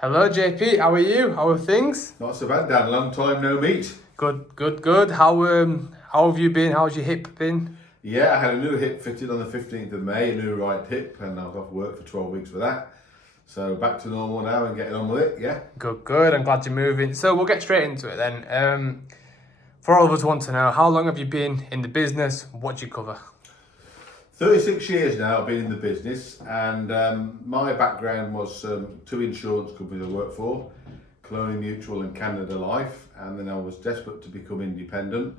Hello JP, how are you? How are things? Not so bad, Dan. Long time no meet. Good. How have you been? How's your hip been? Yeah, I had a new hip fitted on the 15th of May, a new right hip, and I was off work for 12 weeks for that. So back to normal now and getting on with it, yeah. Good. I'm glad you're moving. So we'll get straight into it then. For all of us want to know, how long have you been in the business? What do you cover? 36 years now I've been in the business, and my background was two insurance companies I worked for, Colonial Mutual and Canada Life, and then I was desperate to become independent.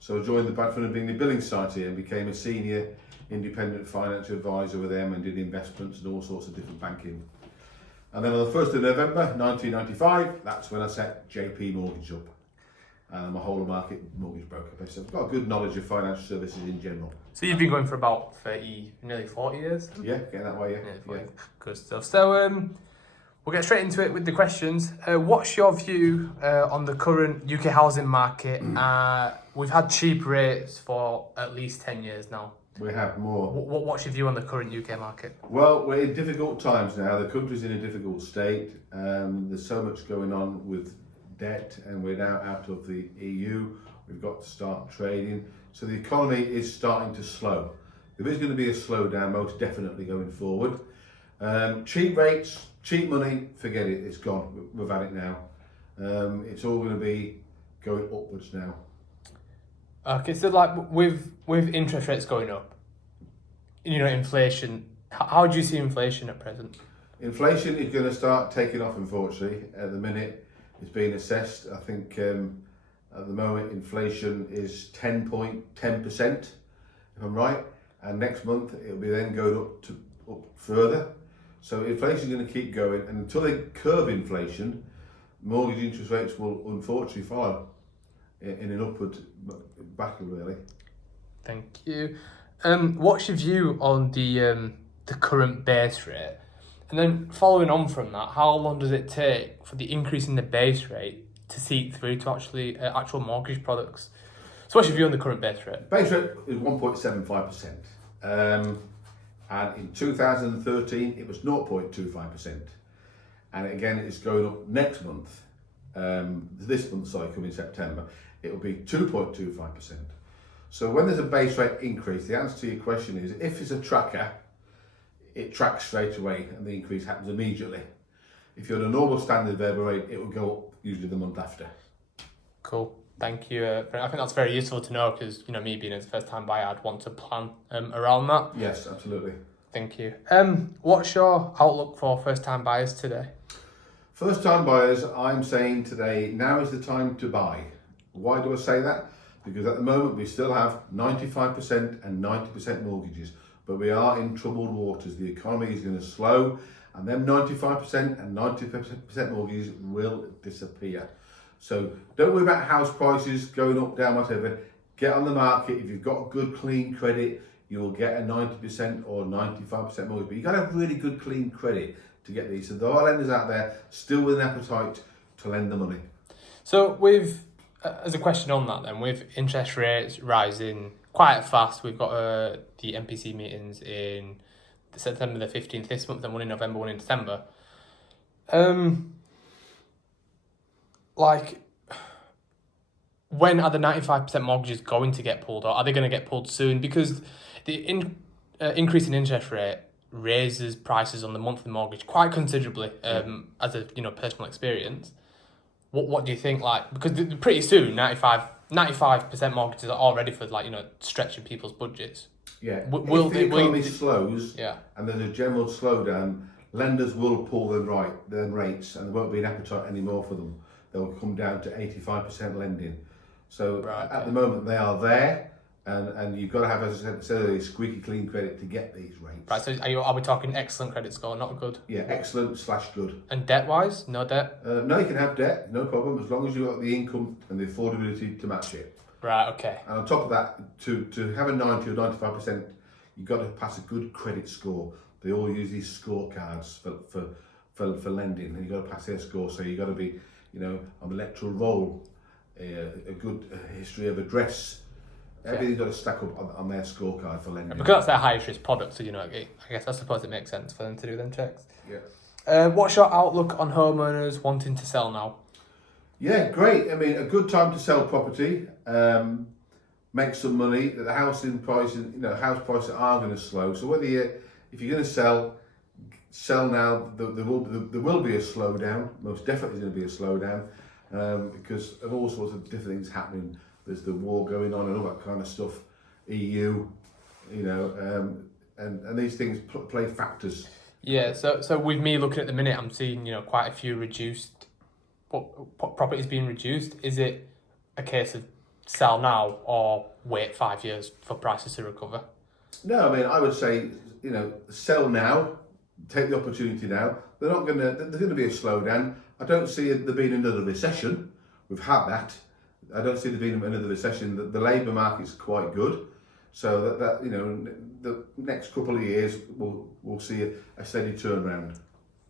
So I joined the Bradford and Bingley Billing Society and became a senior independent financial advisor with them and did investments and all sorts of different banking. And then on the 1st of November 1995, that's when I set JP Mortgage up. I'm a whole of market mortgage broker. So I've got a good knowledge of financial services in general. So you've been going for about nearly 40 years? Yeah, getting that way, yeah. Good stuff. So we'll get straight into it with the questions. What's your view on the current UK housing market? We've had cheap rates for at least 10 years now. We have more. What's your view on the current UK market? Well, we're in difficult times now. The country's in a difficult state. There's so much going on with debt, and we're now out of the EU. We've got to start trading. So the economy is starting to slow. There is going to be a slowdown, most definitely, going forward. Cheap rates, cheap money, forget it, it's gone. We've had it now. It's all going to be going upwards now. Okay, so like with interest rates going up, inflation, how do you see inflation at present? Inflation is going to start taking off, unfortunately. At the minute, it's being assessed. I think at the moment, inflation is 10%, if I'm right. And next month, it'll be then going up further. So inflation is going to keep going. And until they curb inflation, mortgage interest rates will unfortunately follow in an upward battle, really. Thank you. What's your view on the current base rate? And then following on from that, how long does it take for the increase in the base rate to seep through to actual mortgage products? So what's your view on the current base rate? Base rate is 1.75%. And in 2013, it was 0.25%. And again, it's going up next month. This month, coming September, it will be 2.25%. So when there's a base rate increase, the answer to your question is, if it's a tracker, it tracks straight away and the increase happens immediately. If you're at a normal standard variable rate, it will go up usually the month after. Cool, thank you. I think that's very useful to know because, me being a first-time buyer, I'd want to plan around that. Yes, absolutely. Thank you. What's your outlook for first-time buyers today? First-time buyers, I'm saying today, now is the time to buy. Why do I say that? Because at the moment we still have 95% and 90% mortgages, but we are in troubled waters. The economy is going to slow, and then 95% and 90% mortgages will disappear. So don't worry about house prices going up, down, whatever. Get on the market. If you've got good, clean credit, you will get a 90% or 95% mortgage. But you've got to have really good, clean credit to get these. So there are lenders out there still with an appetite to lend the money. So as a question on that then, with interest rates rising quite fast, we've got the MPC meetings in September the 15th this month, and one in November, one in December. When are the 95% mortgages going to get pulled, or are they going to get pulled soon? Because the increase in interest rate raises prices on the monthly mortgage quite considerably, as a personal experience. What do you think? Because pretty soon, 95% mortgages are all ready for stretching people's budgets. Yeah. If the economy slows, and there's a general slowdown, lenders will pull their rates, and there won't be an appetite anymore for them. They'll come down to 85% lending. So at the moment they are there, and you've got to have, as I said earlier, squeaky clean credit to get these rates. Right. So are we talking excellent credit score, not good? Yeah, excellent/good. And debt-wise, no debt? No, you can have debt, no problem, as long as you've got the income and the affordability to match it. Right, okay. And on top of that, to have a 90 or 95%, you've got to pass a good credit score. They all use these scorecards for lending, and you've got to pass their score. So you've got to be, on electoral roll, a good history of address. Everything's got to stack up on their scorecard for lending. Because that's their highest risk product, so I guess I suppose it makes sense for them to do them checks. Yeah. What's your outlook on homeowners wanting to sell now? Yeah, great. I mean, a good time to sell property, make some money. The housing prices, house prices are going to slow. So if you're going to sell now. There will be a slowdown. Most definitely going to be a slowdown because of all sorts of different things happening. There's the war going on and all that kind of stuff. EU, and these things play factors. Yeah, so with me looking at the minute, I'm seeing quite a few reduced properties being reduced. Is it a case of sell now or wait 5 years for prices to recover? No, I mean I would say sell now, take the opportunity now. There's going to be a slowdown. I don't see there being another recession. We've had that. I don't see there being another recession. The labour market's quite good, so that the next couple of years we'll see a steady turnaround.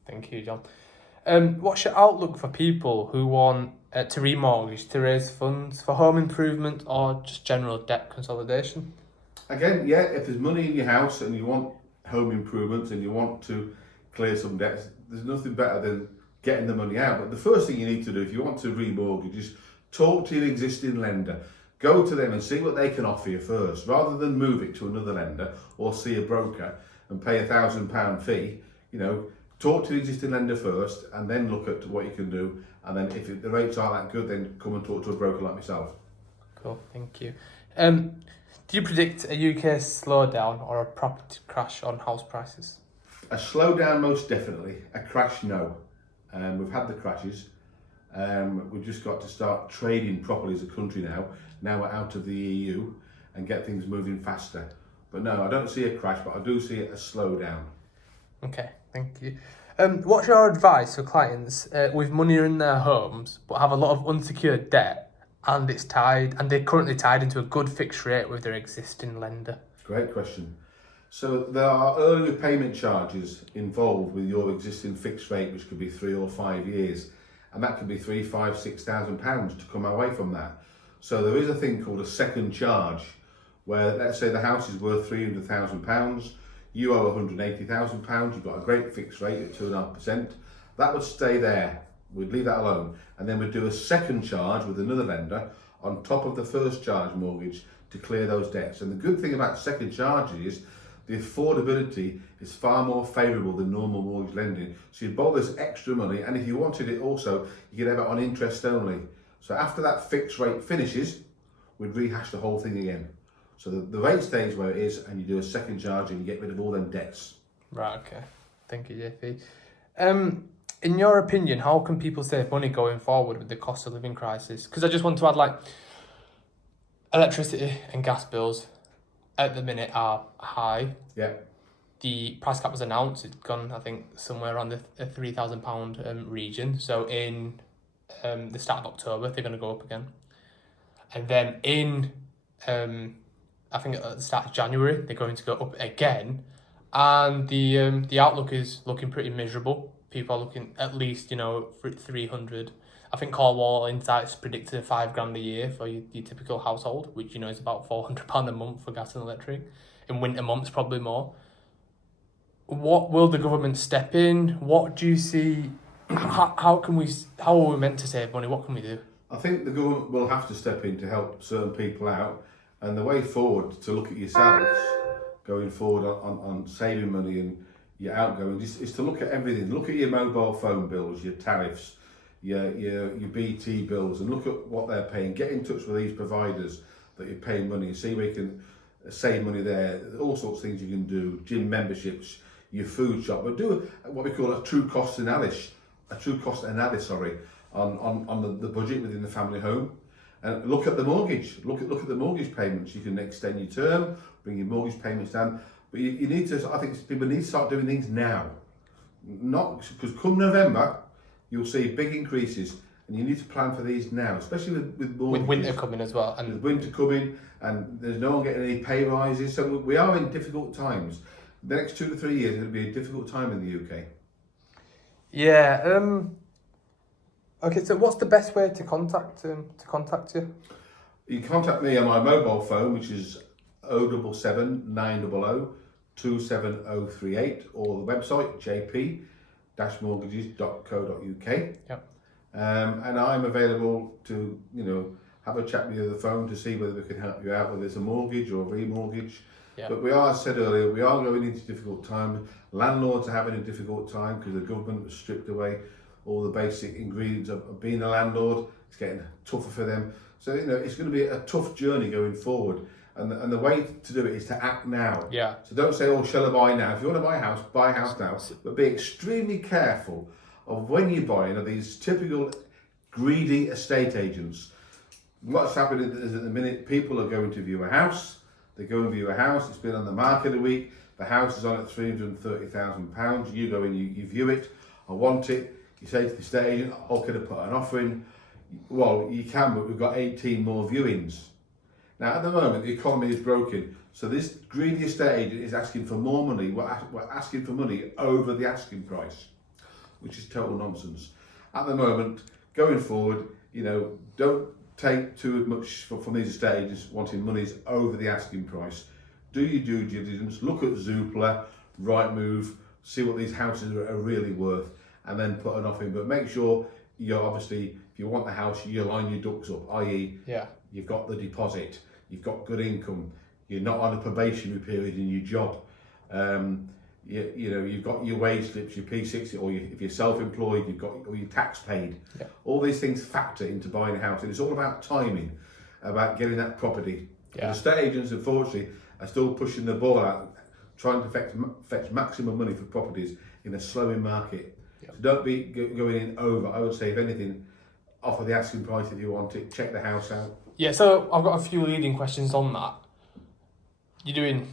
Thank you, John. What's your outlook for people who want to remortgage to raise funds for home improvement or just general debt consolidation? Again, yeah, if there's money in your house and you want home improvements and you want to clear some debts, there's nothing better than getting the money out. But the first thing you need to do if you want to remortgage is talk to your existing lender. Go to them and see what they can offer you first, rather than move it to another lender or see a broker and pay £1,000 fee. Talk to the existing lender first and then look at what you can do. And then if the rates aren't that good, then come and talk to a broker like myself. Cool, thank you. Do you predict a UK slowdown or a property crash on house prices? A slowdown, most definitely. A crash, no. We've had the crashes. We've just got to start trading properly as a country now. Now we're out of the EU and get things moving faster. But no, I don't see a crash, but I do see a slowdown. Okay, thank you. What's your advice for clients with money in their homes but have a lot of unsecured debt and they're currently tied into a good fixed rate with their existing lender? Great question. So there are early repayment charges involved with your existing fixed rate, which could be 3 or 5 years, and that could be £3,000, £5,000, £6,000 to come away from that. So there is a thing called a second charge, where let's say the house is worth £300,000, you owe £180,000, you've got a great fixed rate at 2.5%. That would stay there. We'd leave that alone, and then we'd do a second charge with another lender on top of the first charge mortgage to clear those debts. And the good thing about second charges is the affordability is far more favourable than normal mortgage lending. So you borrow this extra money, and if you wanted it also, you could have it on interest only. So after that fixed rate finishes, we'd rehash the whole thing again. So the rate stays where it is, and you do a second charge and you get rid of all them debts. Right, okay. Thank you, JP. In your opinion, how can people save money going forward with the cost of living crisis? Because I just want to add, electricity and gas bills at the minute are high. Yeah. The price cap was announced. It's gone, I think, somewhere around the £3,000 region. So in the start of October, they're going to go up again. And then in, I think at the start of January, they're going to go up again. And the outlook is looking pretty miserable. People are looking at least, for 300. I think Cornwall Insights predicted £5,000 a year for your typical household, which, is about £400 a month for gas and electric. In winter months, probably more. What will the government step in? What do you see? How are we meant to save money? What can we do? I think the government will have to step in to help certain people out. And the way forward to look at yourselves going forward on saving money and your outgoings is to look at everything. Look at your mobile phone bills, your tariffs, your BT bills, and look at what they're paying. Get in touch with these providers that you're paying money and see where you can save money there. All sorts of things you can do, gym memberships, your food shop, but do what we call a true cost analysis, on the budget within the family home. And look at the mortgage. Look at the mortgage payments. You can extend your term, bring your mortgage payments down. But you need to. I think people need to start doing things now. Not because come November, you'll see big increases, and you need to plan for these now, especially with mortgages. With winter coming as well, and with winter coming, and there's no one getting any pay rises. So we are in difficult times. The next 2 to 3 years it'll be a difficult time in the UK. Yeah. Okay, so what's the best way to contact you? You can contact me on my mobile phone, which is 077 900 27038, or the website homeowners-mortgages.co.uk. Yep. And I'm available to, have a chat with you on the phone to see whether we can help you out, whether it's a mortgage or a remortgage. Yeah. But we are, as I said earlier, we are going into difficult time. Landlords are having a difficult time because the government has stripped away all the basic ingredients of being a landlord. It's getting tougher for them. So, it's going to be a tough journey going forward. And the way to do it is to act now. Yeah. So don't say, oh, shall I buy now? If you want to buy a house now. But be extremely careful of when you're buying of these typical greedy estate agents. What's happening is at the minute, people are going to view a house. They go and view a house. It's been on the market a week. The house is on at £330,000. You go in, you view it. I want it. You say to the estate agent, oh, could I put an offer in? Well, you can, but we've got 18 more viewings. Now, at the moment, the economy is broken. So this greedy estate agent is asking for more money. We're asking for money over the asking price, which is total nonsense. At the moment, going forward, don't take too much from these estate agents wanting monies over the asking price. Do your due diligence, look at Zoopla, Rightmove, see what these houses are really worth, and then put an offer in. But make sure you're obviously, if you want the house, you line your ducks up, i.e. you've got the deposit, you've got good income, you're not on a probationary period in your job, you've got your wage slips, your P60, or if you're self-employed, you've got all your tax paid. Yeah. All these things factor into buying a house, and it's all about timing, about getting that property. Yeah. The estate agents, unfortunately, are still pushing the ball out, trying to fetch maximum money for properties in a slowing market. Yeah. So don't be going in over. I would say, if anything, offer the asking price if you want it. Check the house out. Yeah, so I've got a few leading questions on that. You're doing,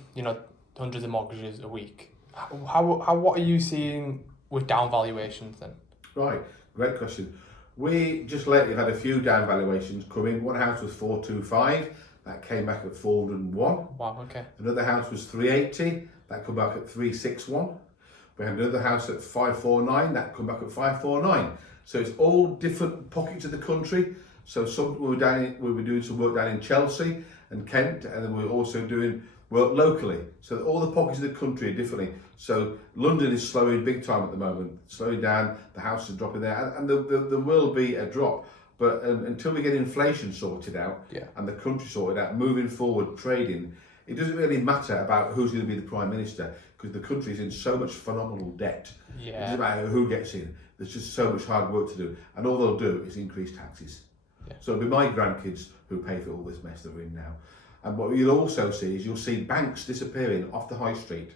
hundreds of mortgages a week. What are you seeing with down valuations then? Right, great question. We just lately had a few down valuations come in. One house was 425, that came back at 401. Wow, okay. Another house was 380, that came back at 361. We had another house at 549, that come back at 549. So it's all different pockets of the country. So we were doing some work down in Chelsea and Kent, and then we were also doing work locally. So all the pockets of the country are differently. So London is slowing big time at the moment, slowing down, the houses are dropping there, and there will be a drop. But until we get inflation sorted out and the country sorted out, moving forward, trading, it doesn't really matter about who's going to be the Prime Minister, because the country is in so much phenomenal debt. Yeah. It doesn't matter who gets in. There's just so much hard work to do. And all they'll do is increase taxes. Yeah. So it'll be my grandkids who pay for all this mess that we're in now. And what you'll also see is you'll see banks disappearing off the high street.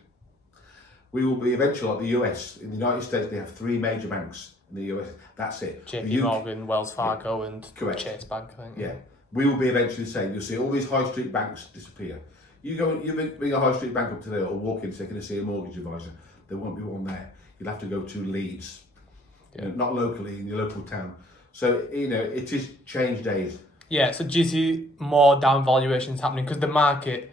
We will be eventually like the US. In the United States, they have 3 major banks in the US. That's it. JP Morgan, Wells Fargo, and Chase Bank, I think. Yeah. We will be eventually the same. You'll see all these high street banks disappear. You bring a high street bank up today or walk in to see a mortgage advisor. There won't be one there. You'll have to go to Leeds, not locally in your local town. So, it is change days. Yeah, so do you see more down valuations happening? Because the market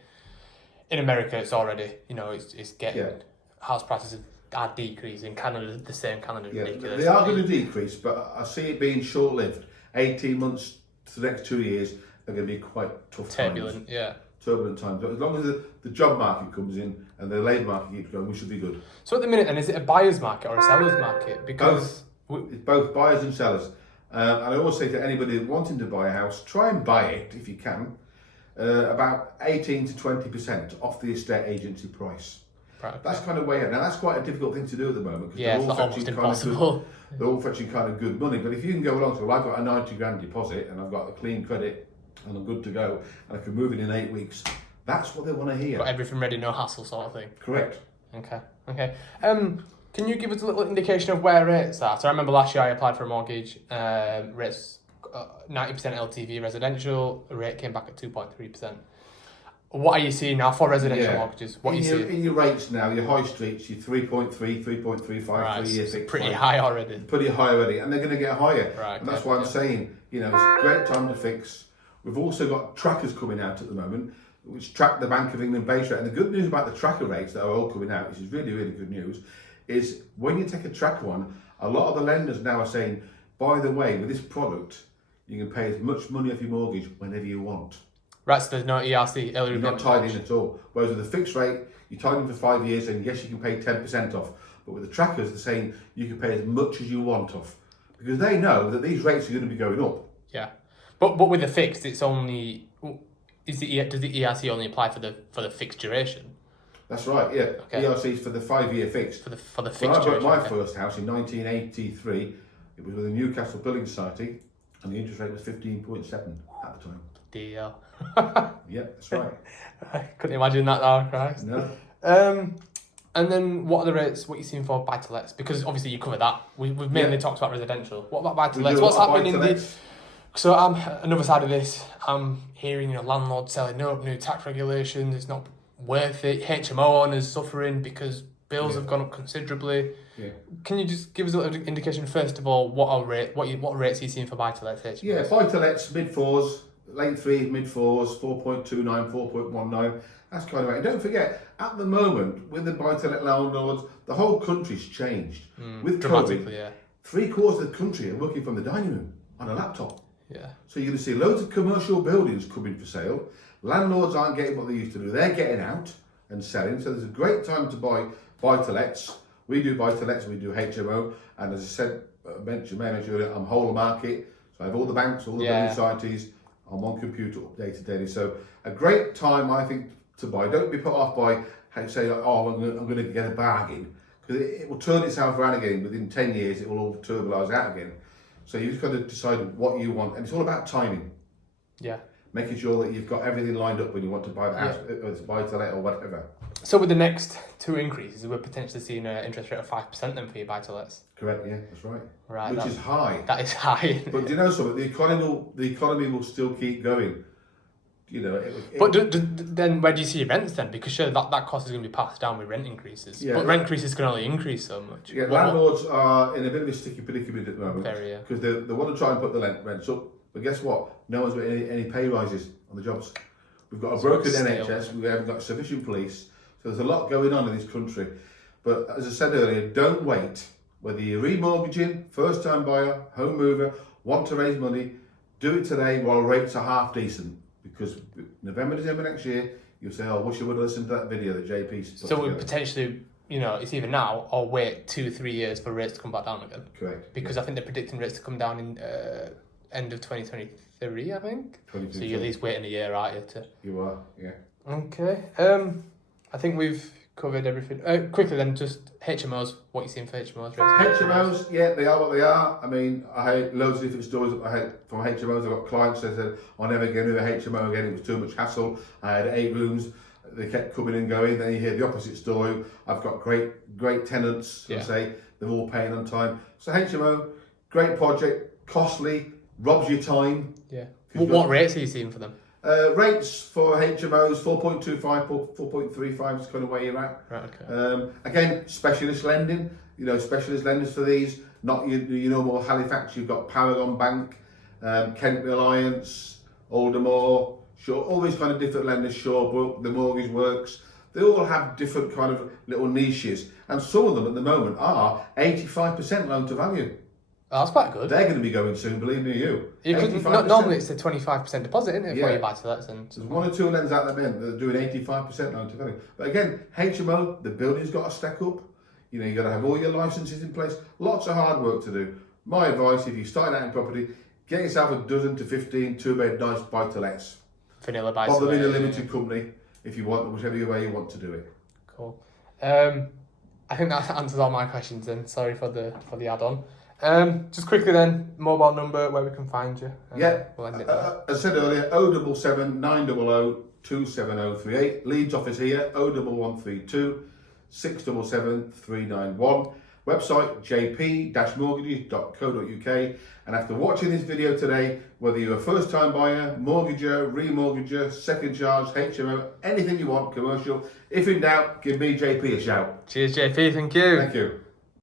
in America, it's already, it's getting, house prices are decreasing. Canada, the same. Canada, ridiculous. They are going to decrease, but I see it being short-lived. 18 months to the next 2 years are going to be quite tough Turbulent, times. Turbulent times. But as long as the job market comes in and the labour market keeps going, we should be good. So at the minute, then, is it a buyer's market or a seller's market? Because it's both buyers and sellers. And I always say to anybody wanting to buy a house, try and buy it if you can, about 18 to 20% off the estate agency price. Right. That's kind of way out. Now that's quite a difficult thing to do at the moment, because it's almost impossible. They're all fetching kind of good money. But if you can go along, so I've got a 90 grand deposit and I've got a clean credit and I'm good to go and I can move in 8 weeks, that's what they want to hear. Got everything ready, no hassle sort of thing. Correct. Okay. Can you give us a little indication of where rates are? So I remember last year I applied for a mortgage, rates 90% LTV residential, rate came back at 2.3%. What are you seeing now for residential mortgages? What are you seeing? In your rates now, your high streets, your 3.3, 3.35, right, 3 years, pretty high already. Pretty high already, and they're going to get higher. Right, and that's why I'm saying, it's a great time to fix. We've also got trackers coming out at the moment, which track the Bank of England base rate. And the good news about the tracker rates that are all coming out, which is really, really good news, is when you take a tracker one, a lot of the lenders now are saying, by the way, with this product, you can pay as much money off your mortgage whenever you want. Right, so there's no ERC, early You're not tied in at all. Whereas with a fixed rate, you're tied in for 5 years, and yes, you can pay 10% off. But with the trackers, they're saying you can pay as much as you want off, because they know that these rates are going to be going up. Yeah, but with the fixed, it's only does the ERC only apply for the fixed duration? That's right. Yeah, Okay. ERCs for the 5-year fixed. For the fixed When I bought duration. my Okay. first house in 1983, it was with a Newcastle Building Society, and the interest rate was 15.7 at the time. Deal. Yeah, that's right. I couldn't imagine that now, Christ. No. And then what are the rates? What you seeing for buy-to-lets? Because obviously you cover that. We've mainly talked about residential. What about buy-to-lets? What's happening in the? So I'm another side of this. I'm hearing landlords selling up, new tax regulations. It's not worth it. HMO owners suffering because bills have gone up considerably. Yeah. Can you just give us a little indication first of all what rates are you seeing for buy-to-lets? HMOs? Yeah, buy-to-lets mid-4s, late 3s, mid-4s, 4.29, 4.19. That's kind of right. And don't forget, at the moment, with the buy-to-let landlords, the whole country's changed. With dramatically, COVID, yeah. 3/4 of the country are working from the dining room on a laptop. Yeah. So you're going to see loads of commercial buildings coming for sale. Landlords aren't getting what they used to do. They're getting out and selling. So there's a great time to buy buy-to-lets. We do buy-to-lets, we do HMO. And as I said, mentioned earlier, I'm whole of market. So I have all the banks, all the building societies on one computer updated daily. So a great time, I think, to buy. Don't be put off by how you say, oh, I'm going to get a bargain. Because it will turn itself around again. Within 10 years, it will all turbalise out again. So you've just got to decide what you want. And it's all about timing. Yeah. Making sure that you've got everything lined up when you want to buy the house, whether it's buy-to-let or whatever. So with the next two increases, we're potentially seeing an interest rate of 5% then for your buy-to-lets. Correct, yeah, that's right. Right. Which is high. That is high. But do you know something? The economy will still keep going. You know. But then where do you see your rents then? Because surely that cost is going to be passed down with rent increases. Yeah. But rent increases can only increase so much. Yeah, landlords are in a bit of a sticky predicament at the moment. Very, yeah. Because they want to try and put the rents up. But guess what? No one's got any pay rises on the jobs. We've got a broken NHS, we haven't got sufficient police. So there's a lot going on in this country. But as I said earlier, don't wait. Whether you're remortgaging, first-time buyer, home mover, want to raise money, do it today while rates are half decent. Because November, December next year, you'll say, oh, I wish I would have listened to that video that JP's put So we together. potentially, it's either now or wait 2-3 years for rates to come back down again. Correct. Because I think they're predicting rates to come down in end of 2023, I think. 2023. So you're at least waiting a year, aren't you? You are, yeah. Okay. I think we've covered everything. Quickly then, just HMOs. What you seeing for HMOs? HMOs, yeah, they are what they are. I mean, I had loads of different stories that I had from HMOs. I've got clients that said, I'll never get into a HMO again, it was too much hassle. I had 8 rooms, they kept coming and going. Then you hear the opposite story. I've got great tenants, I say, they're all paying on time. So HMO, great project, costly, robs your time. Yeah. What rates are you seeing for them? Rates for HMOs, 4.25, 4.35 is kind of where you're at. Right, okay. Again, specialist lending, specialist lenders for these, not your normal Halifax. You've got Paragon Bank, Kent Reliance, Aldermore, Shaw, all these kind of different lenders, Shawbrook, the Mortgage Works. They all have different kind of little niches, and some of them at the moment are 85% loan to value. Oh, that's quite good. They're going to be going soon, believe me, you. Normally it's a 25% deposit, isn't it, for your buy-to-lets? There's 1 or 2 lenders out there that are doing 85% loan to value. But again, HMO, the building's got to stack up. You've got to have all your licenses in place. Lots of hard work to do. My advice, if you're starting out in property, get yourself a dozen to 15 2-bed nice buy-to-lets. Vanilla buy-to-let. Bother being a limited company if you want, whichever way you want to do it. Cool. I think that answers all my questions then. Sorry for the add-on. Just quickly then, mobile number where we can find you. We'll end it there. As I said earlier, 077 900 27038. Leeds office here, 01132 677 391. Website jp-mortgages.co.uk. And after watching this video today, whether you're a first time buyer, mortgager, remortgager, second charge, HMO, anything you want, commercial, if in doubt, give me JP a shout. Cheers, JP. Thank you. Thank you.